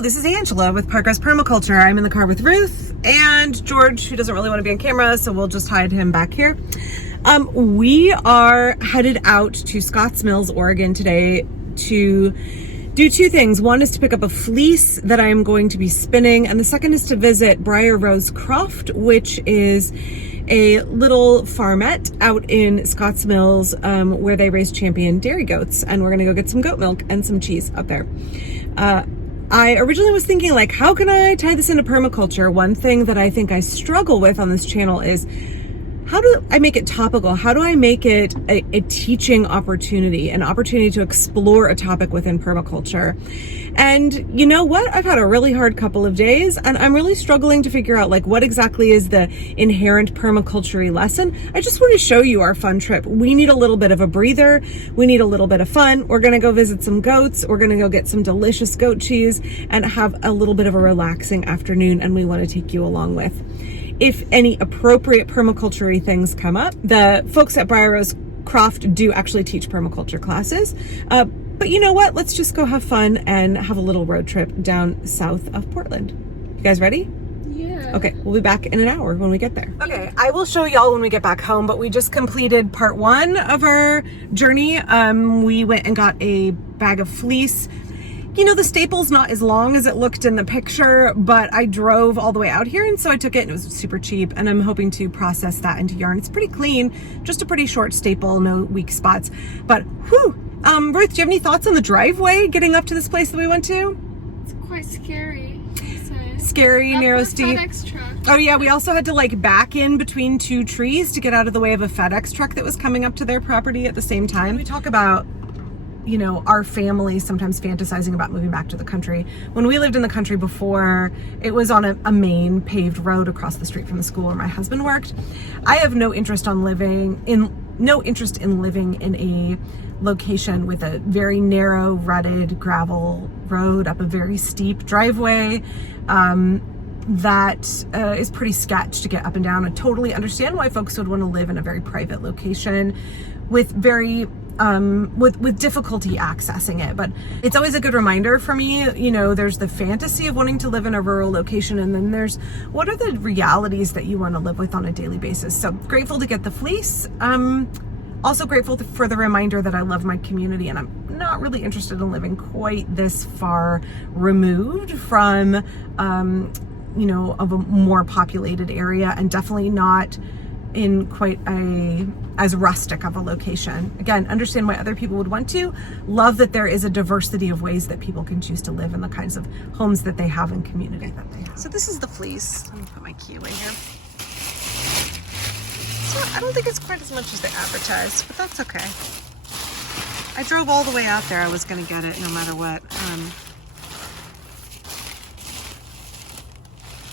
Hello, this is Angela with Progress Permaculture. I'm in the car with Ruth and George, who doesn't really want to be on camera, so we'll just hide him back here. We are headed out to Scotts Mills, Oregon today to do two things. One is to pick up a fleece that I am going to be spinning, and the second is to visit Briar Rose Croft, which is a little farmette out in Scotts Mills where they raise champion dairy goats, and we're gonna go get some goat milk and some cheese up there. I originally was thinking, like, how can I tie this into permaculture? One thing that I think I struggle with on this channel is, how do I make it topical? How do I make it a teaching opportunity, an opportunity to explore a topic within permaculture? And you know what? I've had a really hard couple of days, and I'm really struggling to figure out, like, what exactly is the inherent permaculture lesson. I just want to show you our fun trip. We need a little bit of a breather. We need a little bit of fun. We're going to go visit some goats. We're going to go get some delicious goat cheese and have a little bit of a relaxing afternoon, and we want to take you along with. If any appropriate permaculture things come up, the folks at Briar Rose Croft do actually teach permaculture classes. But you know what? Let's just go have fun and have a little road trip down south of Portland. You guys ready? Yeah. Okay, we'll be back in an hour when we get there. Okay, I will show y'all when we get back home, but we just completed part one of our journey. We went and got a bag of fleece. You know, the staple's not as long as it looked in the picture, but I drove all the way out here, and so I took it, and it was super cheap, and I'm hoping to process that into yarn. It's pretty clean, just a pretty short staple, no weak spots. But whew, Ruth, do you have any thoughts on the driveway getting up to this place that we went to? It's quite scary. Scary, narrow, steep. FedEx truck. Oh yeah, we also had to like back in between two trees to get out of the way of a FedEx truck that was coming up to their property at the same time. We talk about, you know, our family sometimes fantasizing about moving back to the country. When we lived in the country before, it was on a main paved road across the street from the school where my husband worked. I have no interest in living in a location with a very narrow, rutted gravel road up a very steep driveway that is pretty sketch to get up and down. I totally understand why folks would want to live in a very private location with very with difficulty accessing it. But it's always a good reminder for me, you know, there's the fantasy of wanting to live in a rural location, and then there's what are the realities that you want to live with on a daily basis. So grateful to get the fleece. Also grateful for the reminder that I love my community, and I'm not really interested in living quite this far removed from, you know, of a more populated area, and definitely not in quite as rustic of a location. Again, understand why other people would want to. Love that there is a diversity of ways that people can choose to live in the kinds of homes that they have and community that they have. So this is the fleece. Let me put my key away here. So I don't think it's quite as much as they advertised, but that's okay. I drove all the way out there. I was gonna get it no matter what.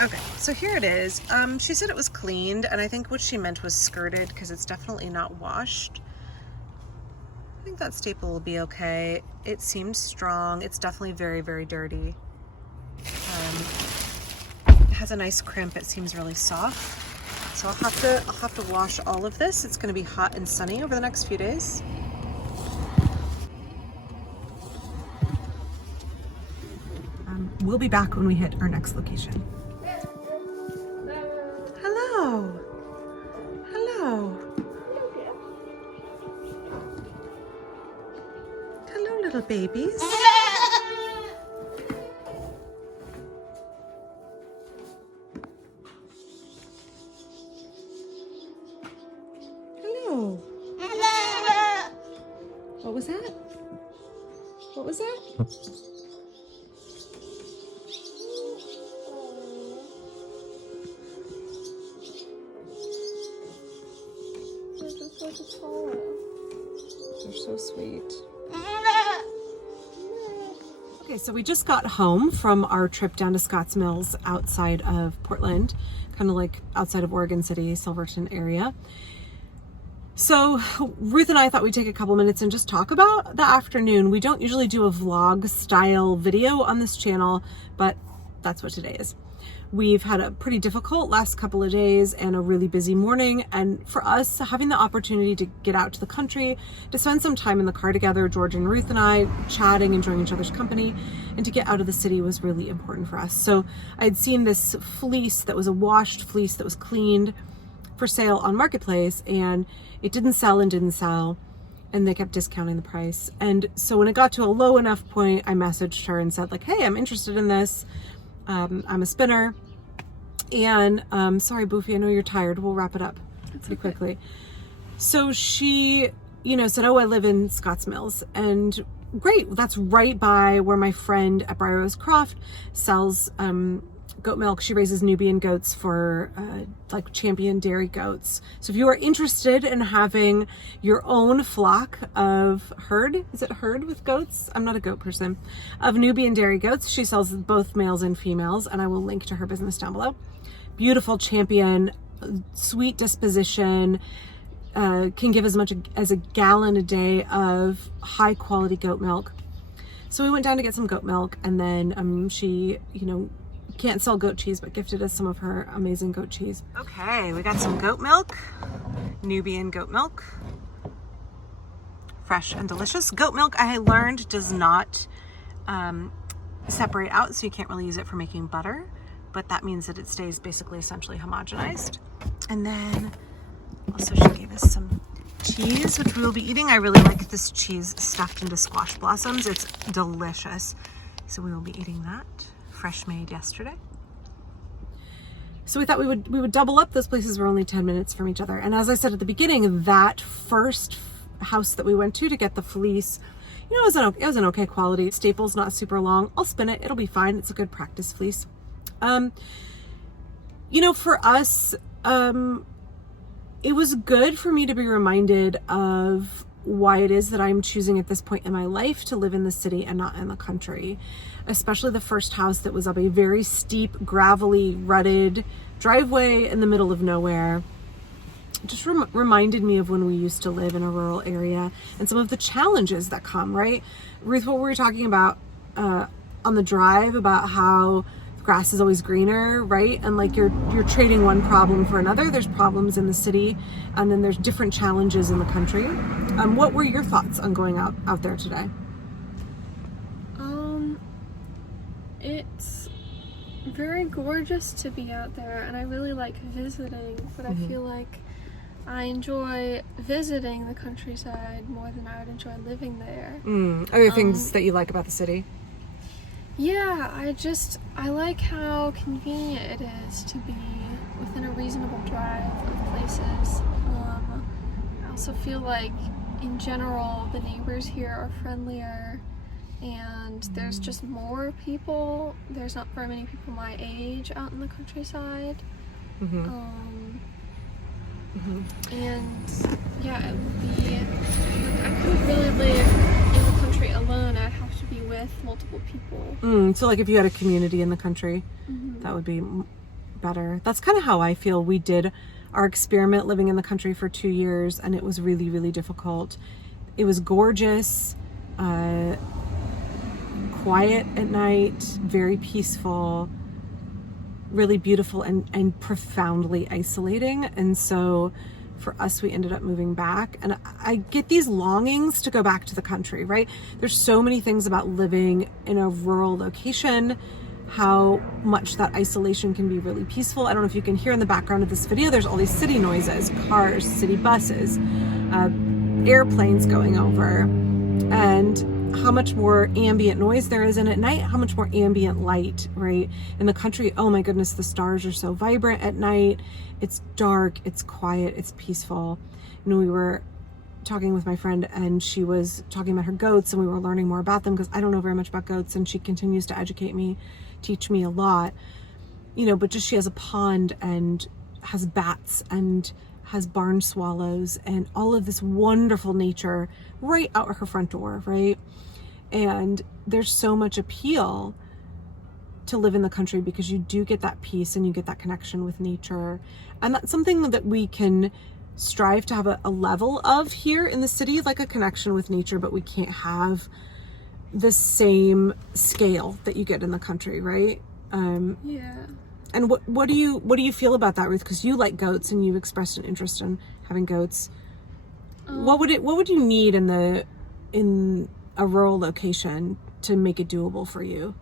Okay, so here it is. She said it was cleaned, and I think what she meant was skirted, because it's definitely not washed. I think that staple will be okay. It seems strong. It's definitely very, very dirty. It has a nice crimp. It seems really soft. So I'll have to wash all of this. It's going to be hot and sunny over the next few days. We'll be back when we hit our next location. Hello. Hello. Hello, little babies. Hello. What was that? What was that? They're so sweet. Okay, so we just got home from our trip down to Scotts Mills outside of Portland, kind of like outside of Oregon City, Silverton area. So Ruth and I thought we'd take a couple minutes and just talk about the afternoon. We don't usually do a vlog style video on this channel, but that's what today is. We've had a pretty difficult last couple of days and a really busy morning. And for us, having the opportunity to get out to the country, to spend some time in the car together, George and Ruth and I, chatting, enjoying each other's company, and to get out of the city was really important for us. So I'd seen this fleece that was a washed fleece that was cleaned for sale on Marketplace, and it didn't sell and didn't sell. And they kept discounting the price. And so when it got to a low enough point, I messaged her and said, like, hey, I'm interested in this. I'm a spinner. And sorry, Boofy, I know you're tired. We'll wrap it up pretty quickly. So she, said, oh, I live in Scotts Mills. And great, that's right by where my friend at Briar Rose Croft sells goat milk. She raises Nubian goats for like champion dairy goats. So if you are interested in having your own flock of herd, is it herd with goats? I'm not a goat person. Of Nubian dairy goats. She sells both males and females, and I will link to her business down below. Beautiful champion, sweet disposition, can give as much as a gallon a day of high quality goat milk. So we went down to get some goat milk, and then she, can't sell goat cheese, but gifted us some of her amazing goat cheese. Okay, we got some goat milk, Nubian goat milk, fresh and delicious. Goat milk, I learned, does not separate out, so you can't really use it for making butter, but that means that it stays basically essentially homogenized. And then also she gave us some cheese, which we will be eating. I really like this cheese stuffed into squash blossoms. It's delicious. So we will be eating that. Fresh made yesterday. So we thought we would double up. Those places were only 10 minutes from each other. And as I said at the beginning, that first house that we went to get the fleece, it was an okay quality. Staple's not super long. I'll spin it. It'll be fine. It's a good practice fleece. For us, it was good for me to be reminded of why it is that I'm choosing at this point in my life to live in the city and not in the country. Especially the first house that was up a very steep, gravelly, rutted driveway in the middle of nowhere. It just reminded me of when we used to live in a rural area and some of the challenges that come, right? Ruth, what were we talking about on the drive about how grass is always greener, right? And like you're trading one problem for another. There's problems in the city, and then there's different challenges in the country. What were your thoughts on going out there today? It's very gorgeous to be out there, and I really like visiting, but I feel like I enjoy visiting the countryside more than I would enjoy living there. Are there things that you like about the city? Yeah, I like how convenient it is to be within a reasonable drive of places. I also feel like, in general, the neighbors here are friendlier, and there's just more people. There's not very many people my age out in the countryside. And yeah, it would be, I couldn't really live in the country alone. I'd have to be with multiple people. So like if you had a community in the country, that would be better. That's kind of how I feel. We did our experiment living in the country for 2 years, and it was really, really difficult. It was gorgeous, quiet at night, very peaceful, really beautiful, and profoundly isolating. And so for us, we ended up moving back, and I get these longings to go back to the country, right? There's so many things about living in a rural location, how much that isolation can be really peaceful. I don't know if you can hear in the background of this video, there's all these city noises, cars, city buses, airplanes going over, and how much more ambient noise there is. And at night, how much more ambient light, right? In the country, oh my goodness, the stars are so vibrant at night. It's dark, it's quiet, it's peaceful. And we were talking with my friend, and she was talking about her goats, and we were learning more about them because I don't know very much about goats, and she continues to educate me, teach me a lot, but just she has a pond and has bats and has barn swallows and all of this wonderful nature right out her front door, right? And there's so much appeal to live in the country because you do get that peace and you get that connection with nature. And that's something that we can strive to have a level of here in the city, like a connection with nature, but we can't have the same scale that you get in the country, right? Yeah. And what do you feel about that, Ruth? Because you like goats and you've expressed an interest in having goats. What would you need in a rural location to make it doable for you?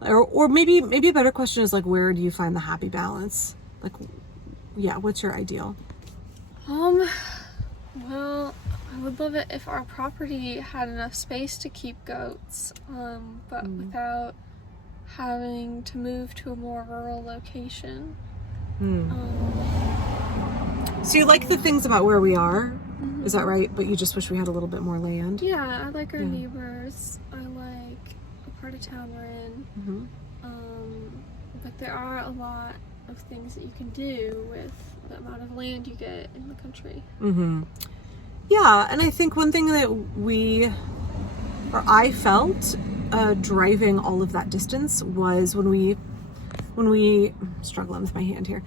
Or maybe a better question is like, where do you find the happy balance? Like, yeah, what's your ideal? Well, I would love it if our property had enough space to keep goats, but without having to move to a more rural location. So you like the things about where we are, is that right? But you just wish we had a little bit more land? Yeah, I like our neighbors. I like the part of town we're in. But there are a lot of things that you can do with the amount of land you get in the country. Yeah, and I think one thing that I felt driving all of that distance was when we struggling with my hand here.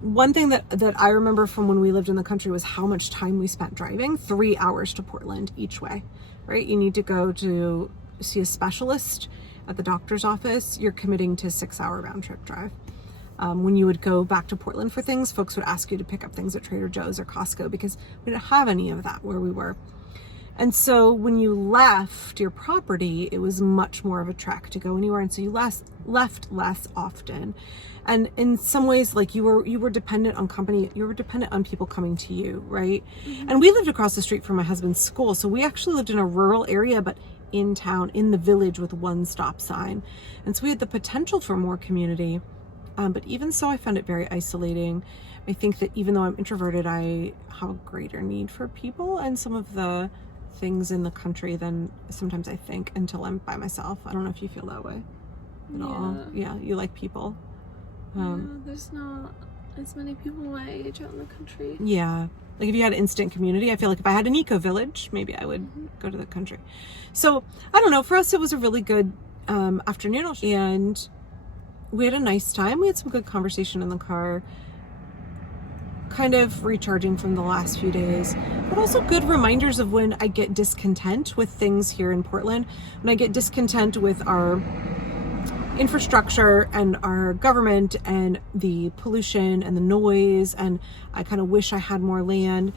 One thing that I remember from when we lived in the country was how much time we spent driving, 3 hours to Portland each way, right? You need to go to see a specialist at the doctor's office. You're committing to a 6-hour round trip drive. When you would go back to Portland for things, folks would ask you to pick up things at Trader Joe's or Costco because we didn't have any of that where we were. And so when you left your property, it was much more of a trek to go anywhere. And so you left less often. And in some ways, like you were dependent on company, you were dependent on people coming to you, right? And we lived across the street from my husband's school. So we actually lived in a rural area, but in town, in the village with one stop sign. And so we had the potential for more community. But even so, I found it very isolating. I think that even though I'm introverted, I have a greater need for people and some of the things in the country than sometimes I think until I'm by myself. I don't know if you feel that way at all. Yeah, you like people. There's not as many people my age out in the country. Yeah. Like if you had instant community, I feel like if I had an eco village, maybe I would go to the country. So I don't know, for us, it was a really good afternoon, and we had a nice time. We had some good conversation in the car, kind of recharging from the last few days, but also good reminders of when I get discontent with things here in Portland, when I get discontent with our infrastructure and our government and the pollution and the noise, and I kind of wish I had more land,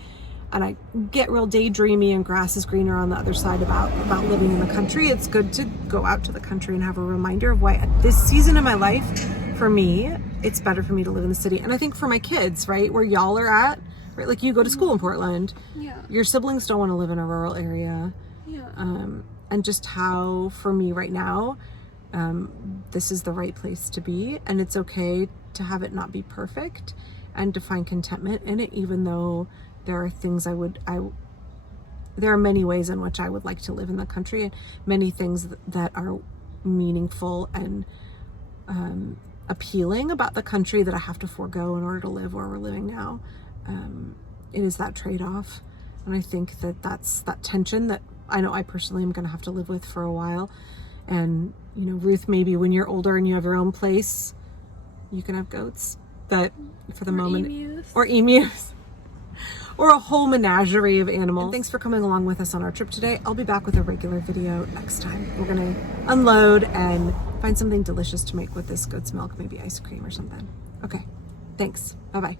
and I get real daydreamy and grass is greener on the other side about living in the country. It's good to go out to the country and have a reminder of why at this season of my life, for me, it's better for me to live in the city. And I think for my kids, right, where y'all are at, right, like you go to school in Portland, your siblings don't want to live in a rural area. And just how, for me right now, this is the right place to be, and it's okay to have it not be perfect and to find contentment in it, even though there are things there are many ways in which I would like to live in the country, and many things that are meaningful and appealing about the country that I have to forego in order to live where we're living now. It is that trade-off, and I think that's that tension that I know I personally am going to have to live with for a while. And you know, Ruth, maybe when you're older and you have your own place, you can have goats, but for the moment, or emus. Or a whole menagerie of animals. And thanks for coming along with us on our trip today. I'll be back with a regular video next time. We're gonna unload and find something delicious to make with this goat's milk, maybe ice cream or something. Okay, thanks, bye-bye.